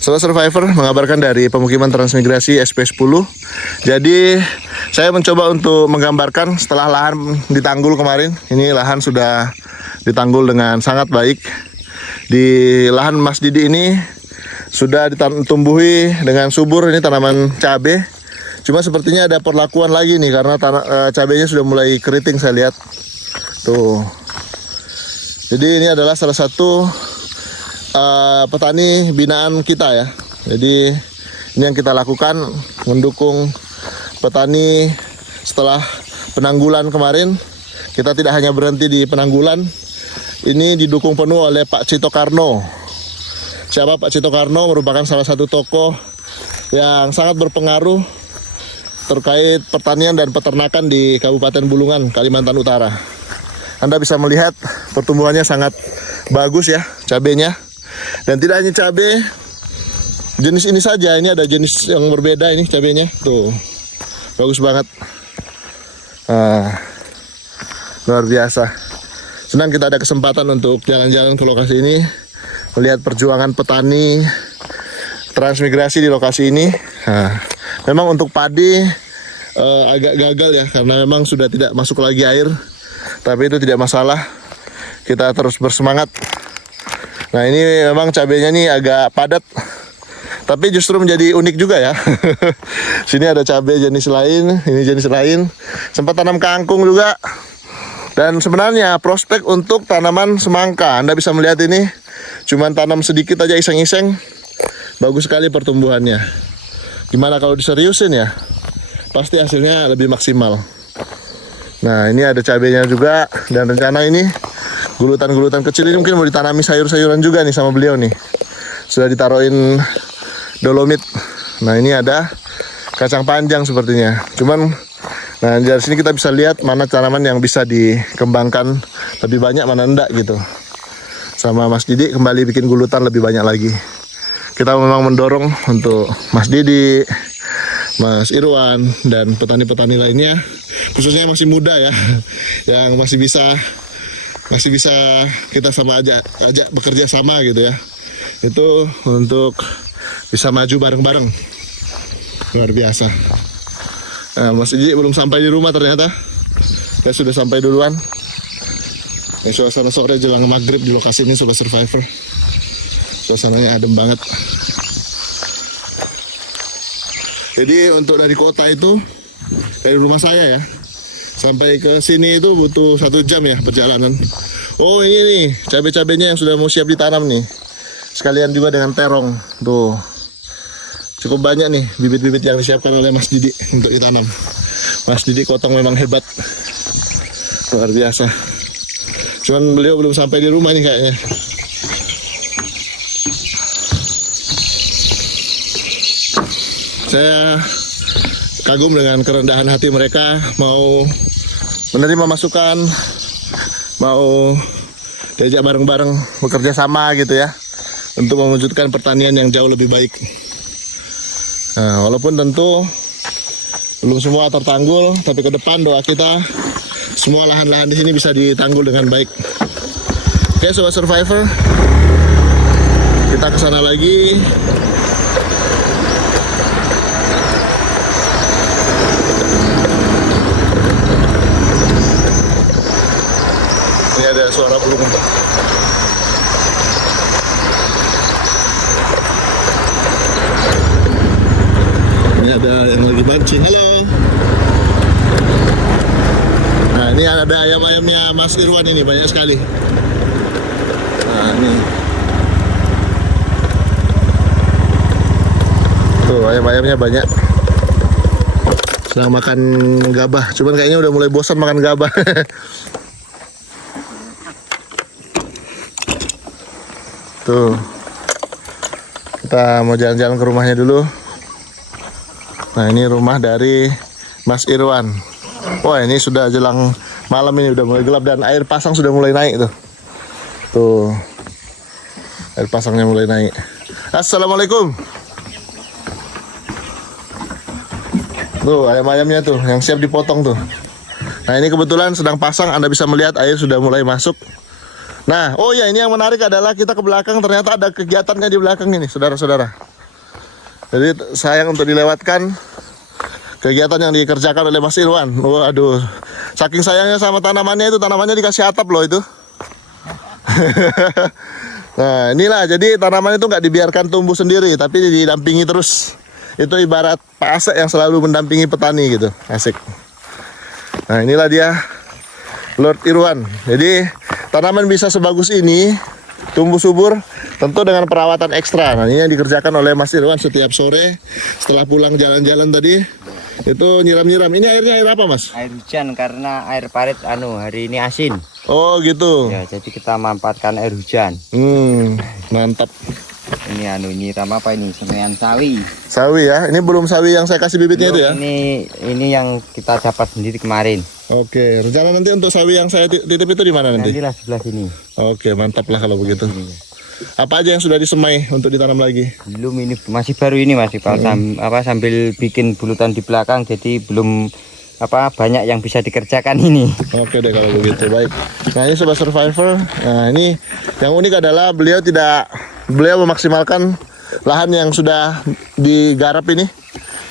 Sobat Survivor mengabarkan dari pemukiman transmigrasi SP10. Jadi saya mencoba untuk menggambarkan setelah lahan ditanggul kemarin. Ini lahan sudah ditanggul dengan sangat baik. Di lahan Mas Didi ini sudah ditumbuhi dengan subur ini tanaman cabai. Cuma sepertinya ada perlakuan lagi nih karena cabainya sudah mulai keriting saya lihat. Tuh. Jadi ini adalah salah satu petani binaan kita ya. Jadi ini yang kita lakukan mendukung petani setelah penanggulan kemarin. Kita tidak hanya berhenti di penanggulan, ini didukung penuh oleh Pak Cito Karno. Siapa Pak Cito Karno? Merupakan salah satu tokoh yang sangat berpengaruh terkait pertanian dan peternakan di Kabupaten Bulungan, Kalimantan Utara. Anda bisa melihat pertumbuhannya sangat bagus ya cabenya. Dan tidak hanya cabai jenis ini saja, ini ada jenis yang berbeda ini cabenya. Tuh, bagus banget. Luar biasa. Senang kita ada kesempatan untuk jalan-jalan ke lokasi ini, melihat perjuangan petani transmigrasi di lokasi ini. Memang untuk padi agak gagal ya, karena memang sudah tidak masuk lagi air. Tapi itu tidak masalah, kita terus bersemangat. Nah ini memang cabenya nih agak padat, tapi justru menjadi unik juga ya. Sini ada cabai jenis lain, ini jenis lain. Sempat tanam kangkung juga. Dan sebenarnya prospek untuk tanaman semangka, Anda bisa melihat ini, cuman tanam sedikit aja iseng-iseng, bagus sekali pertumbuhannya. Gimana kalau diseriusin ya, pasti hasilnya lebih maksimal. Nah ini ada cabenya juga, dan rencana ini gulutan-gulutan kecil ini mungkin mau ditanami sayur-sayuran juga nih sama beliau nih. Sudah ditaruhin dolomit. Nah ini ada kacang panjang sepertinya. Cuman, nah dari sini kita bisa lihat mana tanaman yang bisa dikembangkan lebih banyak, mana enggak gitu. Sama Mas Didi kembali bikin gulutan lebih banyak lagi. Kita memang mendorong untuk Mas Didi, Mas Irwan, dan petani-petani lainnya, khususnya yang masih muda ya, yang masih bisa kita sama ajak bekerja sama gitu ya. Itu untuk bisa maju bareng-bareng. Luar biasa. Nah, Mas Iji belum sampai di rumah ternyata. Ya sudah sampai duluan. Ya, suasana sore jelang maghrib di lokasi ini Sobat Survivor. Suasananya adem banget. Jadi untuk dari kota itu, dari rumah saya ya, sampai ke sini itu butuh 1 jam ya perjalanan. Oh ini nih cabai-cabainya yang sudah mau siap ditanam nih. Sekalian juga dengan terong. Tuh. Cukup banyak nih bibit-bibit yang disiapkan oleh Mas Didi untuk ditanam. Mas Didi Kotong memang hebat. Luar biasa. Cuman beliau belum sampai di rumah nih kayaknya. Saya kagum dengan kerendahan hati mereka, mau menerima masukan, mau diajak bareng-bareng bekerja sama gitu ya, untuk mewujudkan pertanian yang jauh lebih baik. Nah, walaupun tentu belum semua tertanggul, tapi ke depan doa kita semua lahan-lahan di sini bisa ditanggul dengan baik. Oke Sobat Survivor, kita ke sana lagi. Ini ada suara burung. Ini ada yang lagi mancing. Halo. Nah ini ada ayam-ayamnya Mas Irwan ini, banyak sekali. Nah ini. Tuh ayam-ayamnya banyak. Sedang makan gabah. Cuman kayaknya udah mulai bosan makan gabah. Tuh. Kita mau jalan-jalan ke rumahnya dulu. Nah ini rumah dari Mas Irwan. Wah ini sudah jelang malam, ini udah mulai gelap dan air pasang sudah mulai naik tuh. Tuh. Air pasangnya mulai naik. Assalamualaikum. Tuh ayam-ayamnya tuh yang siap dipotong tuh. Nah ini kebetulan sedang pasang, Anda bisa melihat air sudah mulai masuk. Nah, oh ya ini yang menarik adalah kita ke belakang ternyata ada kegiatannya di belakang ini, saudara-saudara. Jadi sayang untuk dilewatkan kegiatan yang dikerjakan oleh Mas Irwan. Waduh, saking sayangnya sama tanamannya itu, tanamannya dikasih atap loh itu. Nah inilah, jadi tanaman itu nggak dibiarkan tumbuh sendiri, tapi didampingi terus. Itu ibarat Pak Asep yang selalu mendampingi petani gitu, asik. Nah inilah dia Lord Irwan. Jadi tanaman bisa sebagus ini, tumbuh subur, tentu dengan perawatan ekstra. Nah ini yang dikerjakan oleh Mas Irwan setiap sore setelah pulang jalan-jalan tadi. Itu nyiram-nyiram. Ini airnya air apa, Mas? Air hujan, karena air parit hari ini asin. Oh gitu. Ya, jadi kita manfaatkan air hujan. Mantap. Ini nyiram apa ini? Semaian sawi. Sawi ya. Ini belum sawi yang saya kasih bibitnya itu ya? Ini yang kita dapat sendiri kemarin. Oke, rencana nanti untuk sawi yang saya titip itu di mana nanti? Nantilah sebelah sini. Oke, mantap lah kalau begitu. Apa aja yang sudah disemai untuk ditanam lagi? Belum, ini masih baru ini, masih sambil bikin bulutan di belakang, jadi belum banyak yang bisa dikerjakan ini. Oke deh kalau begitu, baik. Nah ini Sobat Survivor. Nah ini yang unik adalah beliau memaksimalkan lahan yang sudah digarap ini,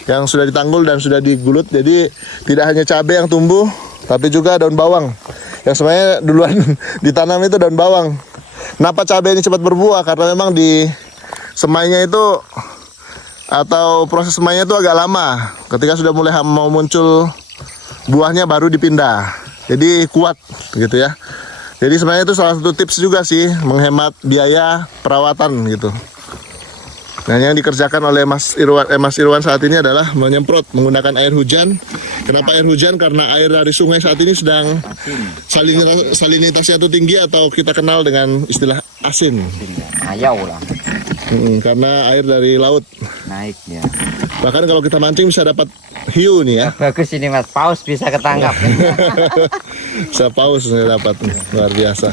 yang sudah ditanggul dan sudah digulut. Jadi tidak hanya cabai yang tumbuh, tapi juga daun bawang. Yang sebenarnya duluan ditanam itu daun bawang. Kenapa cabai ini cepat berbuah? Karena memang di semainya itu, atau proses semainya itu agak lama. Ketika sudah mulai mau muncul buahnya baru dipindah. Jadi kuat gitu ya. Jadi sebenarnya itu salah satu tips juga sih, menghemat biaya perawatan gitu. Nah yang dikerjakan oleh Mas Irwan saat ini adalah menyemprot menggunakan air hujan. Kenapa air hujan? Karena air dari sungai saat ini sedang salinitasnya itu tinggi, atau kita kenal dengan istilah asin. Ayau lah. Karena air dari laut Naik ya. Bahkan kalau kita mancing bisa dapat hiu nih ya. Bagus ini Mas, paus bisa ketangkap. Bisa paus dapat, luar biasa.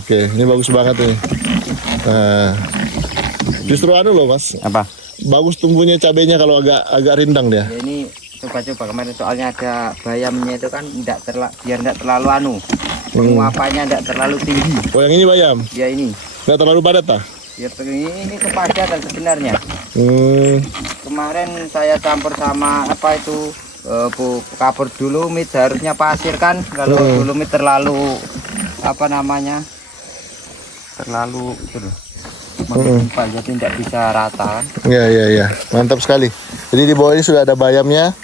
Oke, ini bagus banget nih. Nah, justru loh Mas. Apa? Bagus tumbuhnya cabenya kalau agak rindang dia. Ya, ini coba-coba kemarin soalnya ada bayamnya itu kan biar tidak terlalu penguapannya tidak terlalu tinggi. Oh yang ini bayam? Ya ini. Nggak terlalu padat ah? Ya ini kepadatan sebenarnya. Kemarin saya campur sama kapur dolomit, harusnya pasir kan. Kalau dolomit terlalu terlalu menggumpal, jadi tidak bisa rata kan. Iya. Mantap sekali. Jadi di bawah ini sudah ada bayamnya.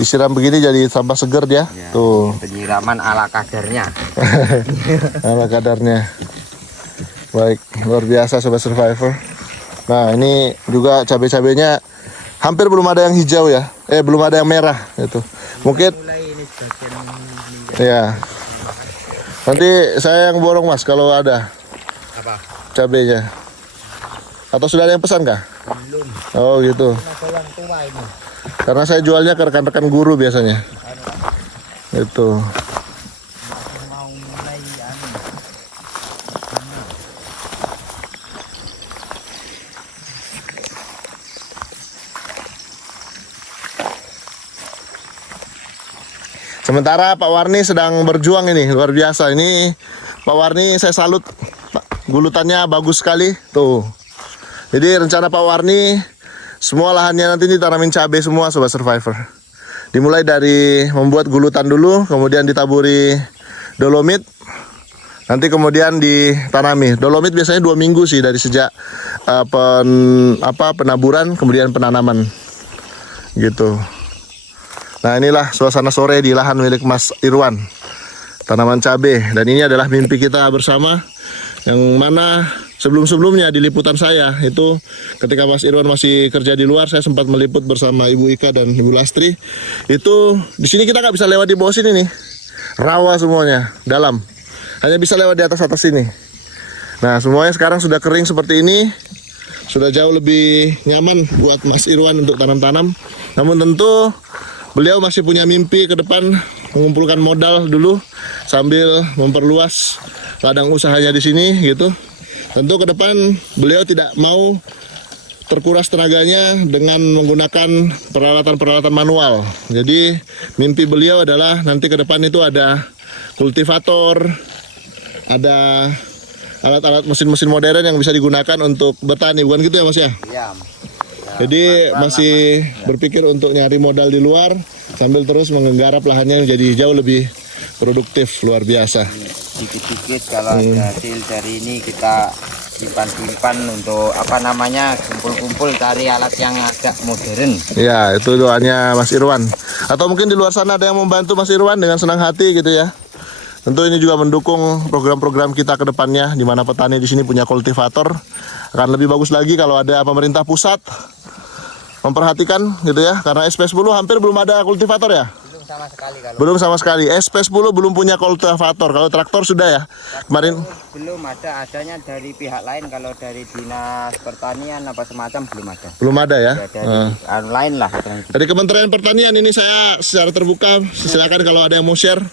Disiram begini jadi tambah seger dia. Ya, tuh. Penyiraman ala kadarnya. Ala kadarnya. Baik, luar biasa Sobat Survivor. Nah ini juga cabai-cabainya hampir belum ada yang hijau ya. Belum ada yang merah itu. Mungkin ya. Nanti saya yang borong Mas kalau ada. Apa? Cabainya. Atau sudah ada yang pesan kah? Belum. Oh gitu. Karena saya jualnya ke rekan-rekan guru biasanya. Itu. Sementara Pak Warni sedang berjuang ini, luar biasa. Ini Pak Warni saya salut. Gulutannya bagus sekali. Tuh. Jadi rencana Pak Warni, semua lahannya nanti ditanamin cabai semua Sobat Survivor. Dimulai dari membuat gulutan dulu, kemudian ditaburi dolomit, nanti kemudian ditanami. Dolomit biasanya 2 minggu sih dari sejak penaburan, kemudian penanaman. Gitu. Nah inilah suasana sore di lahan milik Mas Irwan, tanaman cabai. Dan ini adalah mimpi kita bersama, yang mana sebelum-sebelumnya di liputan saya itu ketika Mas Irwan masih kerja di luar, saya sempat meliput bersama Ibu Ika dan Ibu Lastri. Itu di sini kita nggak bisa lewat di bawah sini nih, rawa semuanya dalam, hanya bisa lewat di atas sini. Nah semuanya sekarang sudah kering seperti ini, sudah jauh lebih nyaman buat Mas Irwan untuk tanam-tanam. Namun tentu beliau masih punya mimpi ke depan, mengumpulkan modal dulu sambil memperluas ladang usahanya di sini gitu. Tentu ke depan beliau tidak mau terkuras tenaganya dengan menggunakan peralatan-peralatan manual. Jadi mimpi beliau adalah nanti ke depan itu ada kultivator, ada alat-alat mesin-mesin modern yang bisa digunakan untuk bertani, bukan gitu ya Mas ya? Iya. Jadi masih berpikir untuk nyari modal di luar sambil terus menggarap lahannya menjadi jauh lebih produktif, luar biasa. Dikit-dikit kalau ada hasil dari ini kita simpan-simpan untuk apa namanya, kumpul-kumpul cari alat yang agak modern. Ya, itu doanya Mas Irwan. Atau mungkin di luar sana ada yang membantu Mas Irwan dengan senang hati gitu ya. Tentu ini juga mendukung program-program kita ke depannya, di mana petani di sini punya kultivator. Akan lebih bagus lagi kalau ada pemerintah pusat memperhatikan gitu ya, karena SP10 hampir belum ada kultivator ya. Belum sama sekali kalau. Belum sama sekali. SP10 belum punya kultivator. Kalau traktor sudah ya. Kemarin Belum ada, adanya dari pihak lain, kalau dari dinas pertanian apa semacam belum ada. belum ada ya. Ya, dari online lah. Dari Kementerian Pertanian ini saya secara terbuka silakan kalau ada yang mau share.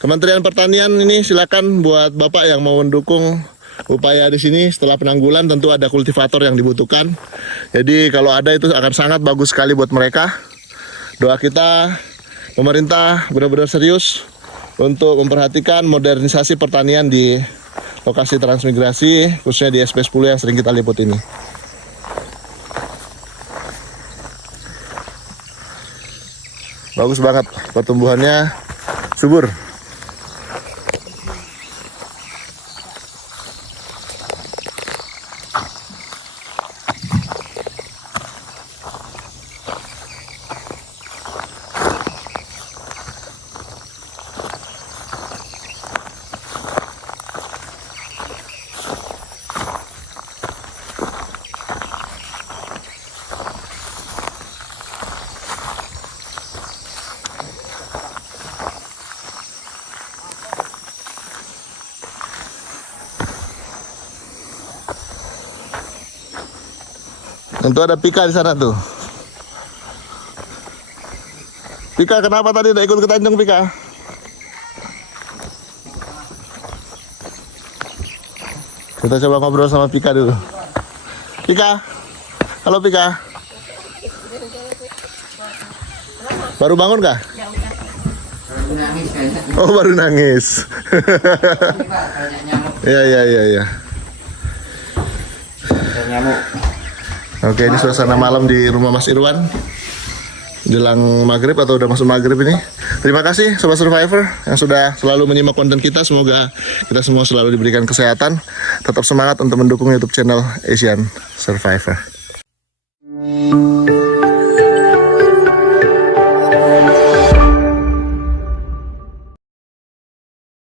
Kementerian Pertanian ini silakan buat Bapak yang mau mendukung upaya di sini setelah penanggulan, tentu ada kultivator yang dibutuhkan. Jadi kalau ada itu akan sangat bagus sekali buat mereka. Doa kita pemerintah benar-benar serius untuk memperhatikan modernisasi pertanian di lokasi transmigrasi, khususnya di SP10 yang sering kita liput ini. Bagus banget pertumbuhannya, subur. Tentu ada Pika di sana tuh. Pika, kenapa tadi tidak ikut ke Tanjung, Pika? Kita coba ngobrol sama Pika dulu. Pika, halo Pika. Baru bangun kah? Oh, baru nangis. Ya. Nyamuk. Oke, ini suasana malam di rumah Mas Irwan jelang maghrib atau udah masuk maghrib ini. Terima kasih Sobat Survivor yang sudah selalu menyimak konten kita. Semoga kita semua selalu diberikan kesehatan. Tetap semangat untuk mendukung YouTube channel Asian Survivor.